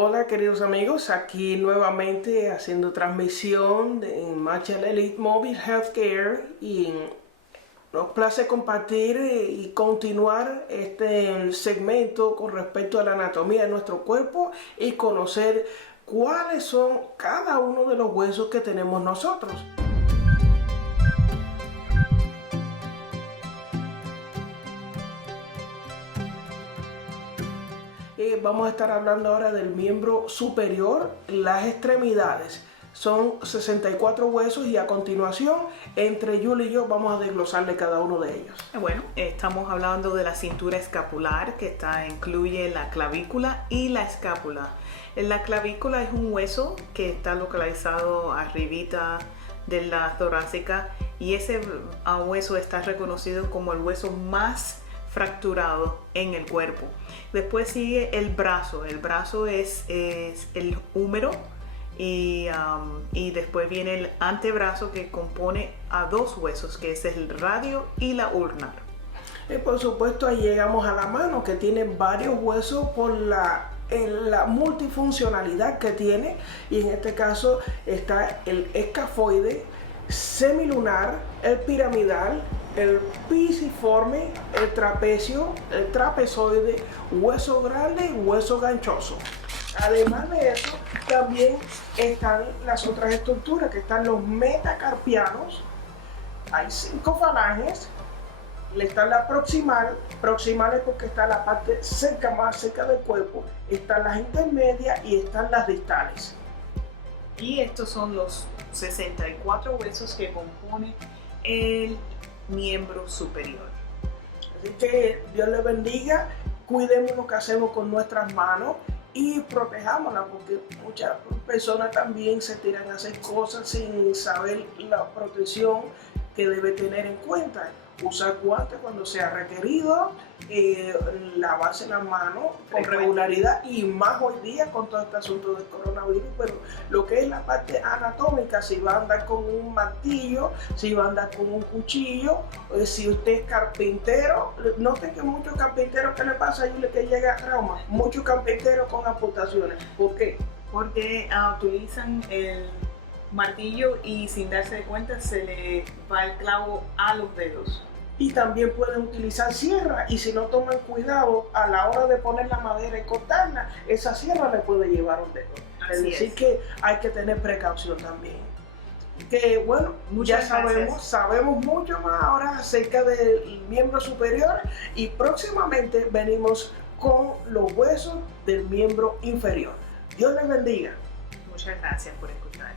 Hola queridos amigos, aquí nuevamente haciendo transmisión en Marshall Elite Mobile Healthcare y nos place compartir y continuar este segmento con respecto a la anatomía de nuestro cuerpo y conocer cuáles son cada uno de los huesos que tenemos nosotros. Vamos a estar hablando ahora del miembro superior, las extremidades. Son 64 huesos y a continuación, entre Julie y yo, vamos a desglosarle cada uno de ellos. Bueno, estamos hablando de la cintura escapular, que incluye la clavícula y la escápula. La clavícula es un hueso que está localizado arribita de la torácica y ese hueso está reconocido como el hueso más fracturado en el cuerpo. Después sigue el brazo. El brazo es el húmero y después viene el antebrazo, que compone a dos huesos, que es el radio y la ulnar. Y por supuesto ahí llegamos a la mano, que tiene varios huesos por la multifuncionalidad que tiene, y en este caso está el escafoide, semilunar, el piramidal, el pisiforme, el trapecio, el trapezoide, hueso grande y hueso ganchoso. Además de eso, también están las otras estructuras, que están los metacarpianos. Hay 5 falanges. Están las proximales porque está la parte más cerca del cuerpo. Están las intermedias y están las distales. Y estos son los 64 huesos que componen el miembro superior. Así que Dios les bendiga, cuidemos lo que hacemos con nuestras manos y protejámoslas, porque muchas personas también se tiran a hacer cosas sin saber la protección que debe tener en cuenta. Usar guantes cuando sea requerido, lavarse las manos con regularidad, y más hoy día con todo este asunto del coronavirus. Pero lo que es la parte anatómica, si va a andar con un martillo, si va a andar con un cuchillo, si usted es carpintero, noten que muchos carpinteros, ¿qué le pasa a Julie? Que llega a trauma, muchos carpinteros con amputaciones. ¿Por qué? Porque utilizan el martillo y sin darse cuenta se le va el clavo a los dedos. Y también pueden utilizar sierra, y si no toman cuidado a la hora de poner la madera y cortarla, esa sierra le puede llevar un dedo. Es decir, que hay que tener precaución también. Que bueno, ya sabemos mucho más ahora acerca del miembro superior, y próximamente venimos con los huesos del miembro inferior. Dios les bendiga. Muchas gracias por escuchar.